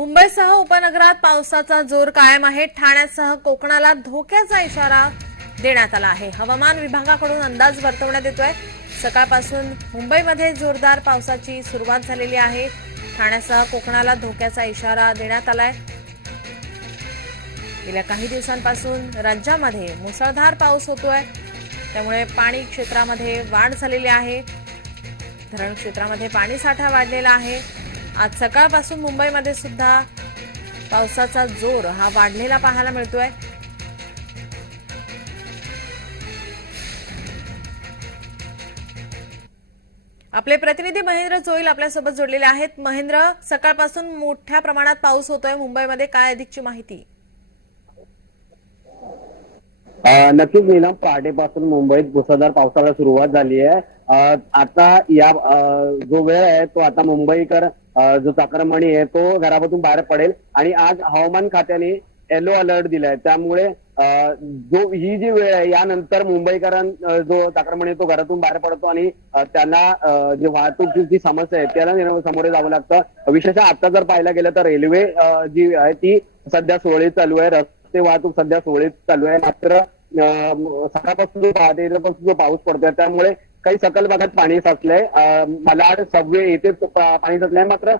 मुंबईसह उपनगरात पावसाचा जोर कायम आहे. ठाण्यासह कोकणाला धोक्याचा इशारा देण्यात आला आहे. हवामान विभागाकडून अंदाज वर्तवण्यात येतोय. सकाळपासून मुंबईमध्ये जोरदार पावसाची सुरुवात झालेली आहे. ठाण्यासह कोकणाला धोक्याचा इशारा देण्यात आलाय. गेल्या काही दिवसांपासून राज्यामध्ये मुसळधार पाऊस होतोय. त्यामुळे पाणी क्षेत्रामध्ये वाढ झालेली आहे. धरण क्षेत्रामध्ये पाणी साठा वाढलेला आहे. आज सकाळपासून मुंबईमध्ये सुद्धा पावसाचा जोर हा वाढलेला पाहायला मिळतोय. आपले प्रतिनिधी महेंद्र चोईल आपल्यासोबत जोडलेले आहेत. महेंद्र सकाळपासून मोठ्या प्रमाणात पाऊस होतोय. मुंबईमध्ये काय अधिकची माहिती? नक्कीच नीलम पहाटेपासून मुंबईत मुसळधार पावसाला सुरुवात झाली आहे. आता या जो वेळ आहे तो आता मुंबईकर जो चाकरमणी आहे तो घरापासून बाहेर पडेल. आणि आज हवामान खात्याने येलो अलर्ट दिलाय. त्यामुळे जो ही जी वेळ आहे यानंतर मुंबईकरां जो चाकरमणी आहे तो घरातून बाहेर पडतो आणि त्यांना अ, जे वाहतुकीची समस्या आहे त्याला समोरे सामोरे जावं लागतं. विशेषतः आता जर पाहायला गेलं तर रेल्वे जी आहे ती सध्या सोळीत चालू आहे. रस्ते वाहतूक सध्या सोळीत चालू आहे. मात्र सकाळपासून जो पहाटे पासून जो पाऊस पडतोय त्यामुळे काही सकल भागात पाणी साचलंय. मलाड सबवे येथे पाणी साचलंय. मात्र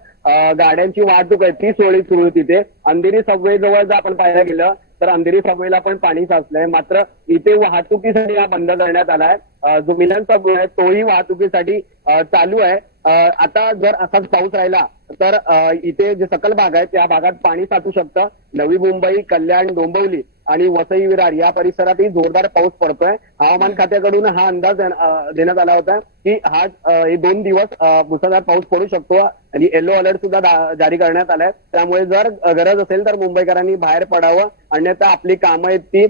गाड्यांची वाहतूक आहे. ती सोळी सुरू तिथे अंधेरी सबवे जवळ जर आपण पाहायला गेलं तर अंधेरी सबवेला पण पाणी साचलंय. मात्र इथे वाहतुकीसाठी हा बंद करण्यात आलाय जो मिलन सबवे आहे. तोही वाहतुकीसाठी चालू आहे. आता जर असाच पाऊस राहिला तर इथे जे सकल भाग आहे त्या भागात पाणी साचू शकतं. नवी मुंबई कल्याण डोंबिवली आणि वसई विरार या परिसरातही जोरदार पाऊस पडतोय. हवामान खात्याकडून हा अंदाज देण्यात आला होता की हा हे दोन दिवस मुसळधार पाऊस पडू शकतो आणि येलो अलर्ट सुद्धा जारी करण्यात आलाय. त्यामुळे जर गरज असेल तर मुंबईकरांनी बाहेर पडावं. अन्यथा आपली कामं आहेत ती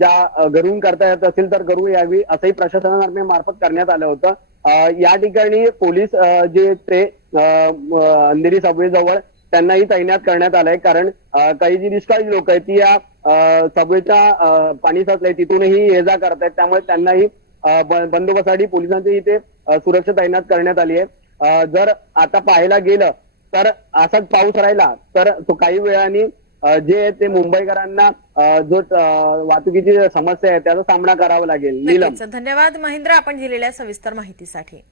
ज्या घरून करता येत असेल तर घरून यावी असंही प्रशासनामार्फत मार्फत करण्यात आलं होतं. या ठिकाणी पोलीस जे ते अंधेरी सबवे जवळ त्यांनाही तैनात करण्यात आलंय. कारण काही जी निष्काळजी लोक आहेत ती या अं, सबवेच्या पाणी साचलंय तिथूनही ये जा करतायत. त्यामुळे त्यांनाही बंदोबस्तासाठी पोलिसांची इथे सुरक्षा तैनात करण्यात आली आहे. जर आता पाहायला गेलं तर असाच पाऊस राहिला तर तो काही वेळाने जे ते मुंबईकरांना जो वाहतुकीची समस्या आहे त्याचा सामना करावा लागेल. धन्यवाद महेंद्र आपण दिलेल्या सविस्तर माहितीसाठी.